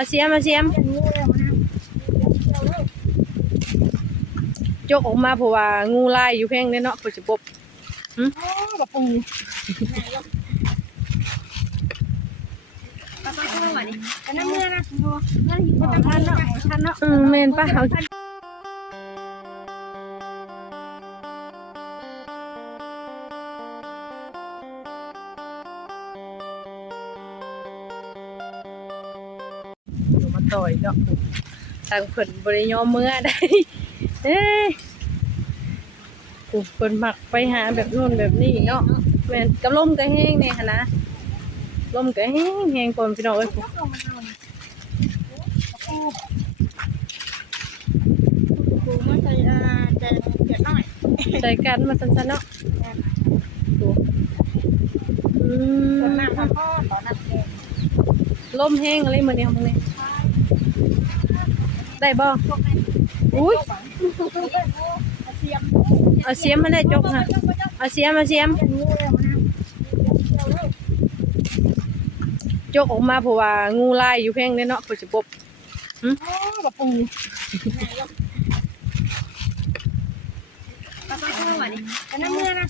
เอาเสียมเอาเสียมจกออกมาเพราะว่างูลายอยู่แพงเด้เนาะเพิ่นสิปบกระปูอันนั้นเมื่อนะนั่นหิวทันเนาะทันเนาะอืมแม่นปะเอา อยู่มาต่อยเนาะทางเพิ่นบ่ได้ยอมเมื่อได้เอ้ยกูเพิ่นมักไปหาแบบนู่นแบบนี้เนาะแม่นกับลมก็แห้งแน่หั่นนะลมก็แห้งแห้งคนพี่น้องเอ้ยปูมันจะจะเกิดหน่อยใจกันมาสั้นๆเนาะโอ้อืคนมน้ำพ่อต่อน้ำแกงลมแห้งอะไรมื้อนี้ของมึงนี่ ได้บ่อุ้ยเอาเสียมมาได้จกค่ะเอาเสียมเอาเสียมเป็นงูเลยมันนะจกออกมาเพราะว่างูลายอยู่แพงเนาะเพิ่นสิปบกระปู อั นั่นเมื่อนะ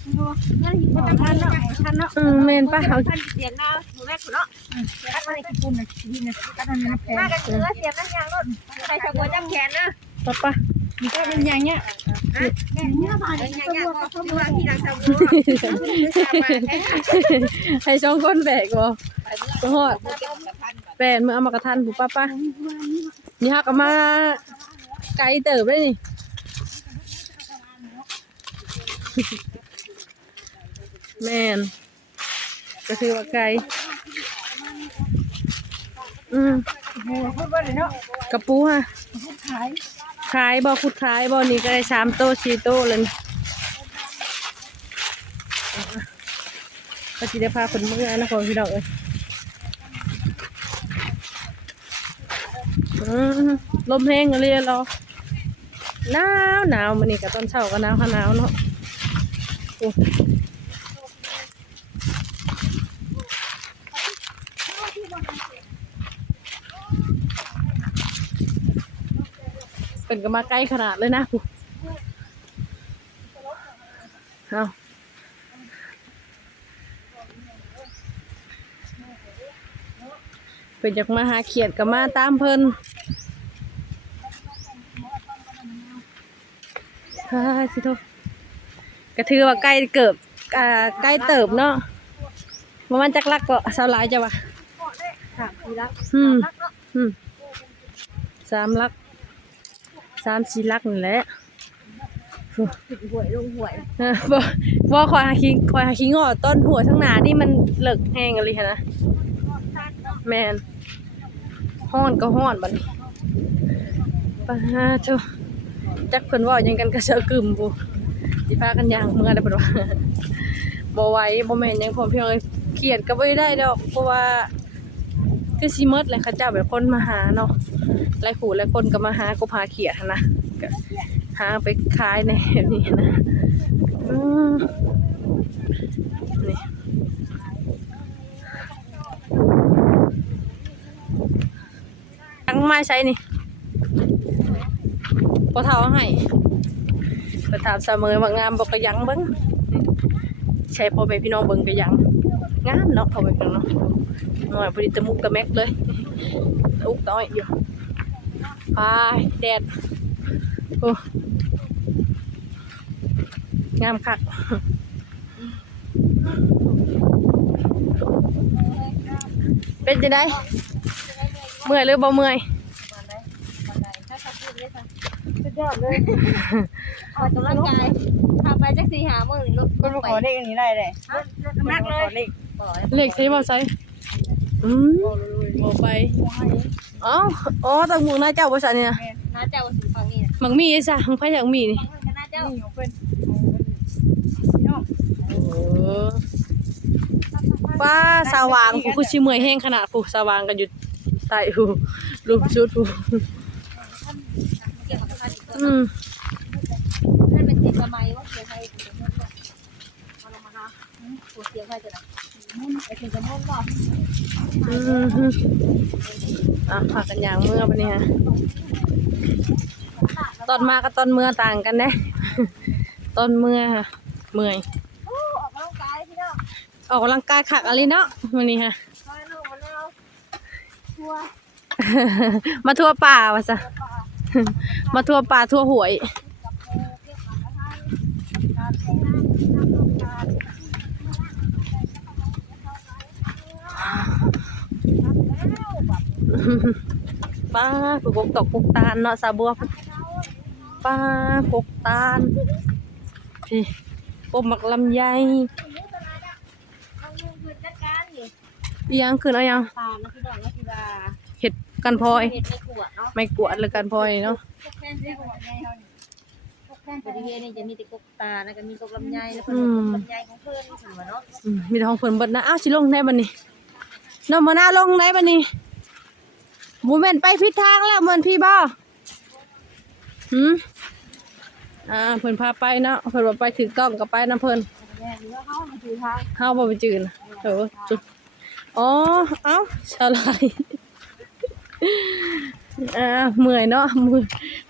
นั่นหิวทันเนาะทันเนาะอืมแม่นปะเอาท่าเสียงเนาะหนูแม่คุณเนาะกัดอะไรกระปูนะชีนะกัดอันนั้นแพงมากันเสือเสียงนั่นยางรถใครชาวบัวจำแขนเนาะปะปะมีก็เป็นยางเงี้ยแม่เนื้อผ่องเงี้ยก็ที่ว่าพี่นางชาวบัวมาแค่ให้สองคนแบกบ่ก็ฮอดแปนมือเอามากระทันผู้ป้าป้านี่ฮักเอามาไกลเติบเลยนี่ แม่นก็คือว่าไกลอืมหัวพูดว่าเลยเนาะกระปูฮะขายขายบ่ขุดขายบ่นี่ก็ได้สามโตสี่โตเลยนี่ก็สิได้พาคนเมื่อนะพ่อพี่น้องเอ้ยอืมลมแห้งเลยเหรอหนาวหนาวมันนี่กับตอนเช้าก็หนาวค่ะหนาวเนาะโอ้ เป็นก็มาใกล้ขนาดเลยนะผู้เอาเป็นจากมาหาเขียดกับมาตามเพิ่นฮ่าสิโทก ระถือว่าใกล้เกิบอ่าใกล้เติบเนาะประมาณจักลักก็สาวหลายจ้ะวะค่ะพี่รักอืมอืมสามลักสามสี่ลักนี่แหละหวยลงหวยเออบ่บ่คอยหาคิงคอยหาคิงอต้นหัวทั้งหนานี่มันเหลิกแห้งอะไรคะนะแมนห้อนก็ห้อนบัดนี้ปะฮะเจ้าจักเพิ่นเว่าหยังกันกระเซอะกึมบุ สิพากันยางเมื่อได้บ่ว่าบ่ไหวบ่แม่นยังพร้อมเพียงเลยเครียดก็บ่ได้ดอก เพราะว่าคือสิหมดเลยเขาเจ้าแบบคนมาหาเนาะหลายผู้หลายคนก็มาหาก็พาเครียดนะก็หาไปขายในแบบนี้นะอืมนี่ยังไม่ใช้นี่พอเท่าให้ ถามเสมอว่างามบอกกระยังเบิ้งใช่พ่อแม่พี่น้องเบิ้งกระยังงามเนาะพ่อแม่พี่น้องเนาะหน่อยพอดีตะมุกตะแม็กเลยอุกต้อยอยู่ไปแดดโอ้งามคักเป็นจะได้เมื่อยหรือบ่เมื่อยสุดยอดเลย ออกกำลังกายทำไปจักสี่หามื่นลูกคนมาขอเลขอย่างนี้ได้เลยนักเลยเลขเลขใช่บ่ใช่อืมบ่ไปอ๋ออ๋อตังหมูหน้าเจ้าบ่ใช่นี่นะน้าเจ้าสีฟังนี่นะมังมีไอ้ซะมังไผอยากมีนี่ก็น้าเจ้านี่ของเพิ่นเออป้าสว่างผู้คือสิเมื่อยแห้งขนาดผู้สว่างกันอยู่ใต้ผู้รูปชุดผู้เกี่ยวกับภาษีอืมนั่นเป็นสีกระไมว่าเสียงใครเอาลงมาเนาะปวดเสียงใครจะนะไปถึงจะมุ่งบอกอืมฮึอะพากันอย่างเมื่อปะเนี่ยตอนมากับตอนเมื่อต่างกันเด้ตอนเมื่อค่ะเมื่อยโอ้ออกกำลังกายพี่น้องออกกำลังกายขักอะไรเนาะวันนี้ค่ะคอยลูกมะนาวชัวมาทั่วป่าวะจ้ะมาทั่วป่าทั่วหวย กับเออเก็บมา ให้การใช้งานน้ำลงการแล้วแบบป้าปลูกตกปลูกตาลเนาะสาบัวป้าปลูกตาลพี่ปลูกหมักลำไยเอาเงินคืนจัดการนี่อีหยังคือเอาหยังปลานะพี่น้องนะพี่ว่าเห็ดกันพลอยเห็ดในขวดเนาะไม่กวาดหรือกันพลอยเนาะ บริเวณนี่จะมีแต่กกตาแล้วก็มีกกลำไยแล้วก็มีกกลำไยของเพื่อนถือว่าเนาะอืมมีแต่ของเพิ่นเบิดนะอ้าวสิลงได้บัดนี้น้องมาหน้าลงได้บัดนี้หมูแม่นไปผิดทางแล้วเหมือนพี่บ่หืมอ่าเพิ่นพาไปเนาะเพิ่นว่าไปถือกล้องก็ไปนํเพิ่นแม่หรือว่าเขามาถือทางเฮาบ่ไปจืดนะเออจุดอ๋อเอ้าฉลายอ่าเมื่อยเนาะมือ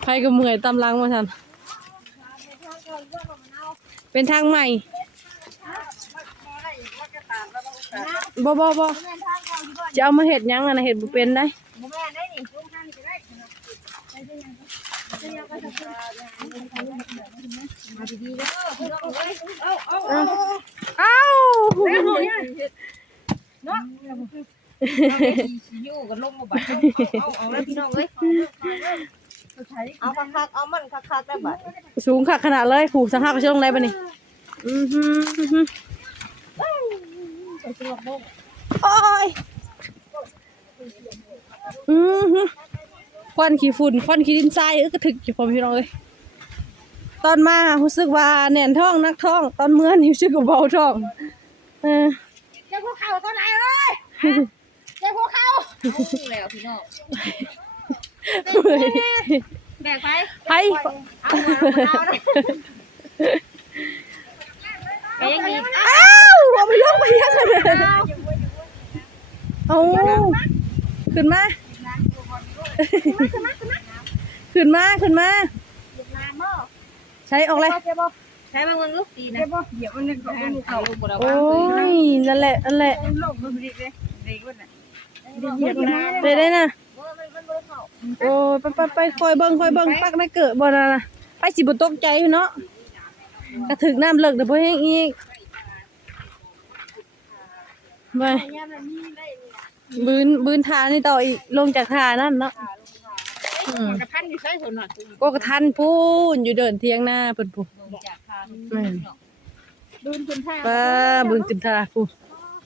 ใครก็เมื่อยตำลังมาทัน เป็นทางใหม่บ่บ่บ่จะเอามาเฮ็ดยังอะนะเฮ็ดบ่เป็นได้บ่แม่ได้นี่ลุงทางนี่ก็ได้มาดีๆเด้อพี่น้องเอ้ยเอาเอาเอ้าเอ้าเนาะอยู่กันลงมาบัดเอาเอาแล้วพี่น้องเอ้ย เอาคักๆเอามันคักๆได้บัดสูงค่ะขนาดเลยผูกสังหากก็สิลงได้บ่นี่อือหืออื้อหือโอ้ยอือหือควันขี้ฝุ่นควันขี้ดินทรายเอ้ยกระถึกอยู่พอพี่น้องเอ้ยตอนมารู้สึกว่าแน่นท้องนักท้อง ตอนเมื่อนี่รู้สึกว่าเบาท้องเออเจ้าพวกเขาตัวไหนเอ้ยเจ้าพวกเขาแล้วพี่น้องเมื่อย แบกไปไปเอาเอาเอาเองนี่อ้าวเอาไปลงไปยังไงเอาขึ้นมา ขึ้นมา ขึ้นมา ใช้ออกเลยใช้บาเงวันลูกดีนะเดี๋ยวมันนึกว่าเขาลูกบ่ได้โอ้ยนั่นแหละนั่นแหละเดีกว่าน่ะเหยียบน้ำได้ได้นะ มันมันบ่เข้าโอ้ยไปไปไปคอยเบิ่งคอยเบิ่งปักได้เกิดบ่น่ะนะไปสิบ่ตกใจเนาะกระถึกน้ำเลิกเดี๋ยวบ่แห้งอีกไปเนี่ยมันมีได้นี่บืนบืนทานี่ต่ออีกลงจากทานั่นเนาะอืมกระพันอยู่ใช้คนน่ะก็กระทันพูนอยู่เดินเที่ยงหน้าเพิ่นพูนจากทางแม่น ดูนคุณท่า ป้าบืนขึ้นทาพูน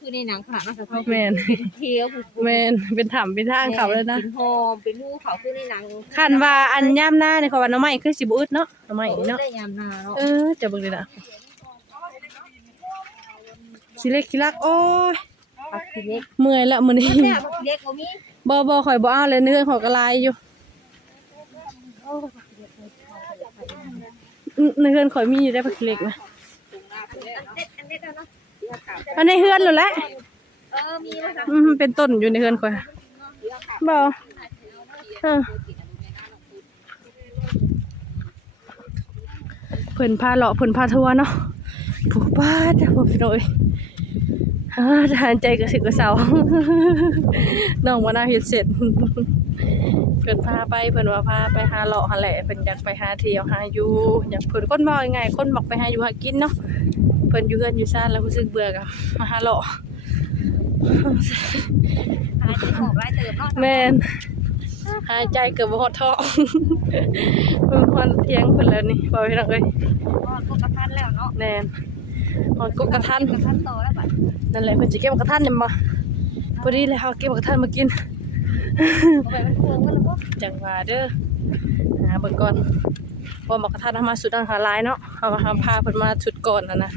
คือในหนังขนาดนั้นเขาแม่นเที่ยวแม่นเป็นถ้ำเป็นทางเขาเลยนะเป็นหอมเป็นหูเขาคือในหนังคันว่าอันย่ำหน้านี่เขาว่าหน้ำไม้คือสิบ่อึดเนาะหน้ำไม้เนาะได้ยามนาเนาะเออจะเบิ่งเลยนะสิเล็กสิลักโอ้ยปักทีเล็กเมื่อยละมื้อนี้แม่ปักทีเล็กบ่มีบ่บ่ข่อยบ่เอาเลยเนื้อของกระลายอยู่อืมในเฮือนข่อยมีอยู่ได้ผักเล็กนะเด็ด อันเด็ดแล้วเนาะอันในเฮือนแล้วแหละเออมีว่าอืมเป็นต้นอยู่ในเฮือนข่อยบ่เออเพิ่นพาเลาะเพิ่นพาทัวร์เนาะผู้ป้าจ้ะพวกพี่น้อยฮ่าทานใจกระสิกกระเซาน้องบ่น่าเฮ็ดเสร็จเพิ่นพาไปเพิ่นว่าพาไปหาเลาะหาแหละเพิ่นอยากไปหาเที่ยวหาอยู่อยากเพิ่นคนเว้าง่ายๆคนมักไปหาอยู่หากินเนาะเพิ่นอยู่เฮือนอยู่ซ่านแล้วรู้สึกเบื่อก็มาหาเลาะหายใจออกหลายเติบเนาะแม่นหายใจเกือบบ่ฮอดท้องเพิ่นฮอดเที่ยงเพิ่นแล้วนี่บ่พี่น้องเอ้ยก็ก็กระพันแล้วเนาะแน่นฮอดกกกระทันกระพันโตแล้วบัดนั่นแหละเพิ่นสิเก็บกระทันนี่มาพอดีเลยเฮาเก็บกระทันมากินเอาไปมันพวงกันแล้วบ่จังหวะเด้อหาเบิ่งก่อน พอหมอกระทะทำมาสุดอันขาลายเนาะเอามาทำพาเพิ่นมาชุดก่อนนะนะ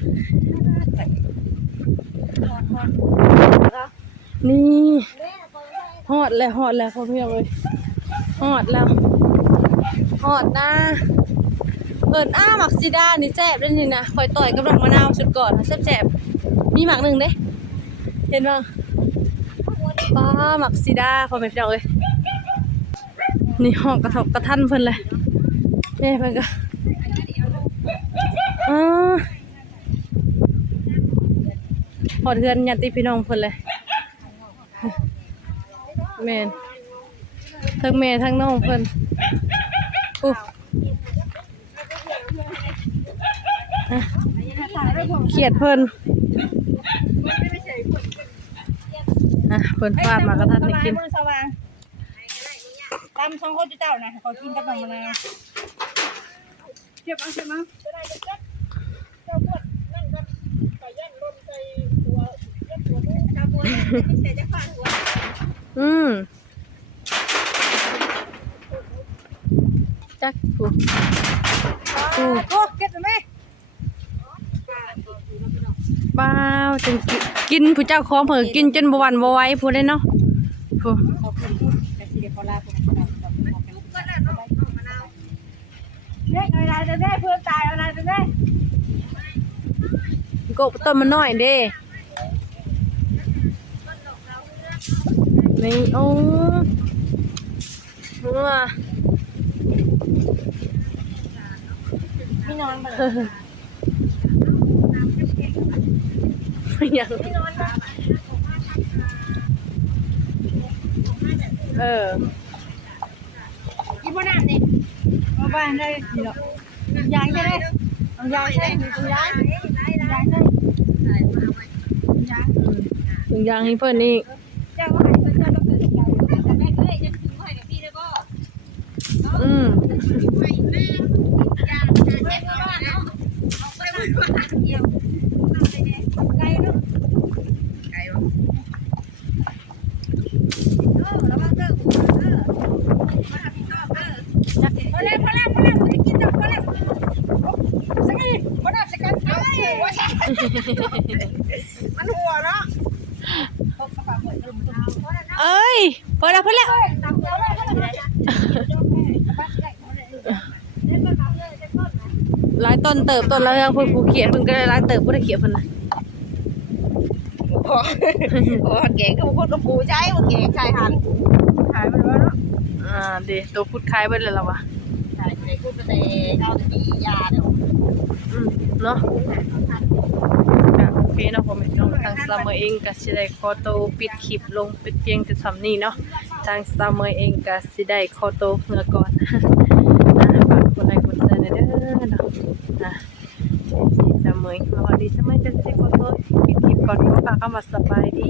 นี่ฮอดแล้วฮอดแล้วพ่อพี่น้องเอ้ยฮอดแล้วฮอดนะเอิ้นอ้าหมักซีดานี่แซ่บเด้อนี่นะข่อยต่อยกับน้องมะนาวชุดก่อนแซ่บๆมีหมักหนึ่งเด้เห็นบ่ป้าหมักซีดาพ่อแม่พี่น้องเอ้ยนี่หองกระทบกระทันเพิ่นเลย นี่เพิ่นก็อ่าพอดเทือนญาติพี่น้องเพิ่นเลยแม่นทั้งแม่ทั้งน้องเพิ่นอู้อะเครียดเพิ่นอะเพิ่นฟาดมากระทันให้กินมือสว่างตำสองคนจุเจ้านะเขากินกับน้องมะนาว ก็บเอาเก็บเอาอืมจักผูผูโอ้เก็บได้ไหมบ้าวจนกินกินผู้เจ้าของเผอกินจนบหวันบไหว้ผู้ได้เนาะผู้ขอบคุณคุณแต่สิเดี๋ยวขอลาคุณนะครับเนี่ยเอา อะไรจะได้เพื่อนตายเอาอะไรจะได้กบต้นมันหน้อยเด้นี่โอ้หัวไม่นอนมาเออยังเออกินบ่น้ำนี่มาบ้านด้นี่ยางใช่ไหมเอายางใช่ไหมยางยางใช่ถึงยางให้เพิ่นนี่ เจ้าว่าให้เพิ่นเจ้าต้องเกิดยางแต่แม่เอ้ยจะถึงให้กับพี่แล้วก็ อืม ไม่บ้านเนาะเอาไปบ้านเดียวไกลเนาะไกลวะเออระวังเด้อเออมาทำพี่น้องเด้อพอแล้วพอแล้วพอแล้วผมจะกินแล้วพอแล้วสักนิดพอแล้วสักกันเอาหัวใช่มันหัวเนาะ เอ้ ยพอแล้วพอแล้วตักหัวเลยก็ได้หลายต้นเติบต้นแล้วยังเพิ่นผู้เขียนเพิ่นก็ได้หลายเติบบ่ได้เขียนเพิ่นน่ะโอ้โหแกงก็คนกับปูใช้แกงใช่หันขายมันว่าเนาะอ่าเด้ตัวพุดคายเบิดแล้วล่ะวะขายในกุ้งกระเตเอาตียาเนาะอืมเนาะอะโอ เนาะพ่อแม่พี่น้องทางซัมเมอร์เองก็สิได้ขอตัวปิดคลิปลงปิดเพียงแต่สำนี้เนาะทางซัมเมอร์เองก็สิได้ขอตัวเมื่อก่อนนะฝากกดไลค์กดแชร์หน่อยเด้อเนาะนะสิซัมเมอร์สวัสดีสมัยจะสิขอตัวปิดคลิปก่อนเพราะปากคำว่าสบายดี